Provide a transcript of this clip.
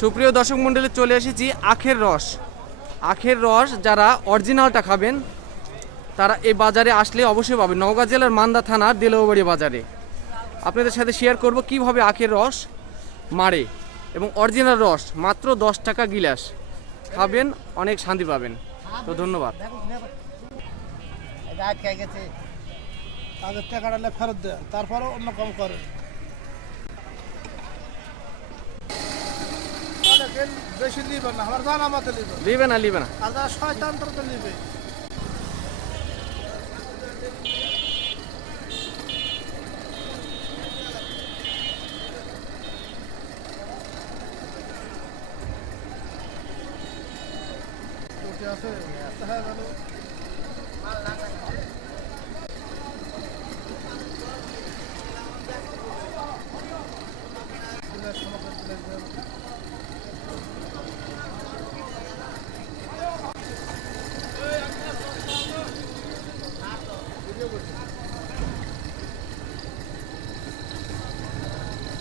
সুপ্রিয় দর্শক মণ্ডলী, চলে এসেছি আখের রস। আখের রস যারা অরিজিনালটা খাবেন তারা এই বাজারে আসলে অবশ্যই পাবেন। নওগাঁ জেলার মান্দা থানার দেলওয়াবাড়ি বাজারে আপনাদের সাথে শেয়ার করব কিভাবে আখের রস মারে এবং অরিজিনাল রস মাত্র 10 টাকা গিলাস খাবেন, অনেক শান্তি পাবেন। তো ধন্যবাদ। আগের টাকাটা ফেরত দেয়, তারপরেও অন্য কম করে। বেশি নিবে না, আমার জানা মতে লিবে না আর যারা শয়তান তারা তো নিবে। আছে হ্যাঁ ভালো সমস্যা